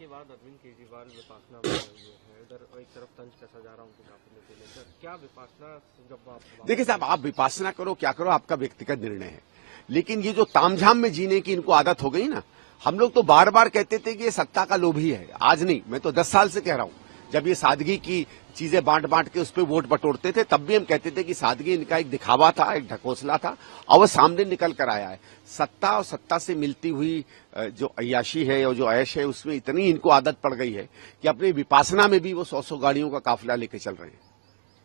के बाद अरविंद केजरीवाल विपासना में है, इधर एक तरफ तंज कसा जा रहा उनके काफिले को लेकर, क्या विपासना जब आप देखिए साहब, आप विपासना करो क्या करो, आपका व्यक्तिगत निर्णय है। लेकिन ये जो तामझाम में जीने की इनको आदत हो गई ना, हम लोग तो बार बार कहते थे कि ये सत्ता का लोभी है। आज नहीं, मैं तो 10 साल से कह रहा हूं। जब ये सादगी की चीजें बांट बांट के उस पर वोट बटोरते थे, तब भी हम कहते थे कि सादगी इनका एक दिखावा था, एक ढकोसला था, और वो सामने निकल कर आया है। सत्ता और सत्ता से मिलती हुई जो अय्याशी है और जो ऐश है, उसमें इतनी इनको आदत पड़ गई है कि अपनी विपासना में भी वो 100-100 गाड़ियों का काफिला लेके चल रहे हैं।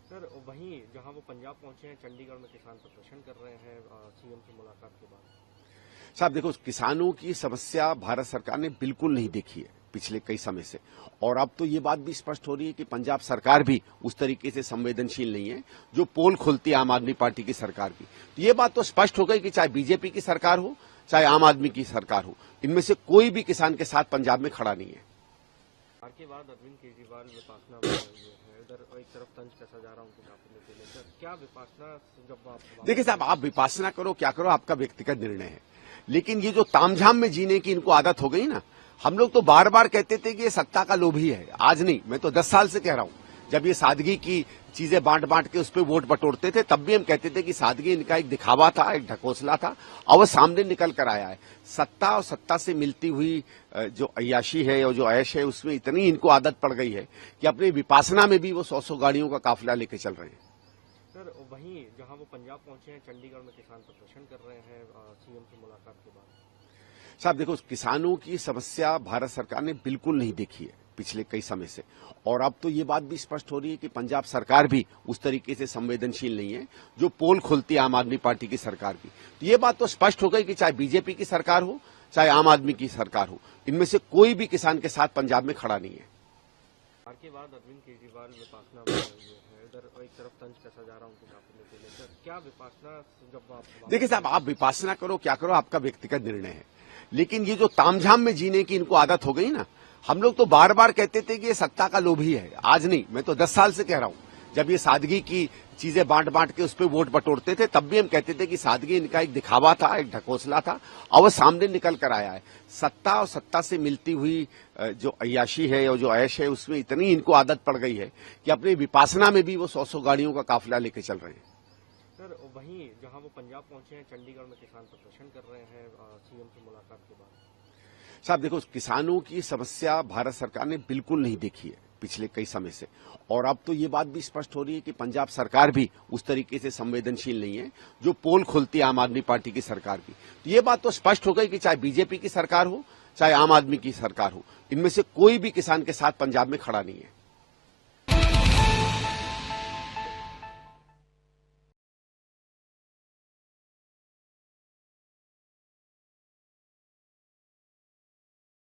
सर, वहीं जहां वो पंजाब पहुंचे हैं, चंडीगढ़ में किसान प्रदर्शन कर रहे हैं सीएम से मुलाकात के बाद। साहब देखो, किसानों की समस्या भारत सरकार ने बिल्कुल नहीं देखी है पिछले कई समय से, और अब तो ये बात भी स्पष्ट हो रही है कि पंजाब सरकार भी उस तरीके से संवेदनशील नहीं है जो पोल खोलती है आम आदमी पार्टी की सरकार की। तो ये बात तो स्पष्ट हो गई कि चाहे बीजेपी की सरकार हो, चाहे आम आदमी की सरकार हो, इनमें से कोई भी किसान के साथ पंजाब में खड़ा नहीं है। के बाद अरविंद केजरीवाल विपासना में है, इधर एक तरफ तंज कसा जा रहा उनके काफिले को लेकर, क्या विपासना जब आप देखिए साहब, आप विपासना करो क्या करो, आपका व्यक्तिगत निर्णय है। लेकिन ये जो तामझाम में जीने की इनको आदत हो गई ना, हम लोग तो बार बार कहते थे कि ये सत्ता का लोभी है। आज नहीं, मैं तो 10 साल से कह रहा हूं। जब ये सादगी की चीजें बांट बांट के उस पर वोट बटोरते थे, तब भी हम कहते थे कि सादगी इनका एक दिखावा था, एक ढकोसला था, और वो सामने निकल कर आया है। सत्ता और सत्ता से मिलती हुई जो अय्याशी है और जो ऐश है, उसमें इतनी इनको आदत पड़ गई है कि अपनी विपासना में भी वो 100-100 गाड़ियों का काफिला लेके चल रहे हैं। सर, वहीं जहां वो पंजाब पहुंचे हैं, चंडीगढ़ में किसान प्रदर्शन कर रहे हैं सीएम से मुलाकात के बाद। साहब देखो, किसानों की समस्या भारत सरकार ने बिल्कुल नहीं देखी है पिछले कई समय से, और अब तो ये बात भी स्पष्ट हो रही है कि पंजाब सरकार भी उस तरीके से संवेदनशील नहीं है जो पोल खोलती है आम आदमी पार्टी की सरकार की। तो ये बात तो स्पष्ट हो गई कि चाहे बीजेपी की सरकार हो, चाहे आम आदमी की सरकार हो, इनमें से कोई भी किसान के साथ पंजाब में खड़ा नहीं है। के बाद अरविंद केजरीवाल विपासना में है, इधर एक तरफ तंज कसा जा रहा उनके काफिले को लेकर, क्या विपासना जब आप देखिए साहब, आप विपासना करो क्या करो, आपका व्यक्तिगत निर्णय है। लेकिन ये जो तामझाम में जीने की इनको आदत हो गई ना, हम लोग तो बार बार कहते थे कि ये सत्ता का लोभी है। आज नहीं, मैं तो 10 साल से कह रहा हूं। जब ये सादगी की चीजें बांट बांट के उस पर वोट बटोरते थे, तब भी हम कहते थे कि सादगी इनका एक दिखावा था, एक ढकोसला था, और वो सामने निकल कर आया है। सत्ता और सत्ता से मिलती हुई जो अय्याशी है और जो ऐश है, उसमें इतनी इनको आदत पड़ गई है कि अपनी विपासना में भी वो 100-100 गाड़ियों का काफिला लेके चल रहे हैं। सर, वहीं जहां वो पंजाब पहुंचे हैं, चंडीगढ़ में किसान प्रदर्शन कर रहे हैं सीएम से मुलाकात के बाद। साहब देखो, किसानों की समस्या भारत सरकार ने बिल्कुल नहीं देखी है पिछले कई समय से, और अब तो ये बात भी स्पष्ट हो रही है कि पंजाब सरकार भी उस तरीके से संवेदनशील नहीं है जो पोल खोलती है आम आदमी पार्टी की सरकार की। तो ये बात तो स्पष्ट हो गई कि चाहे बीजेपी की सरकार हो, चाहे आम आदमी की सरकार हो, इनमें से कोई भी किसान के साथ पंजाब में खड़ा नहीं है।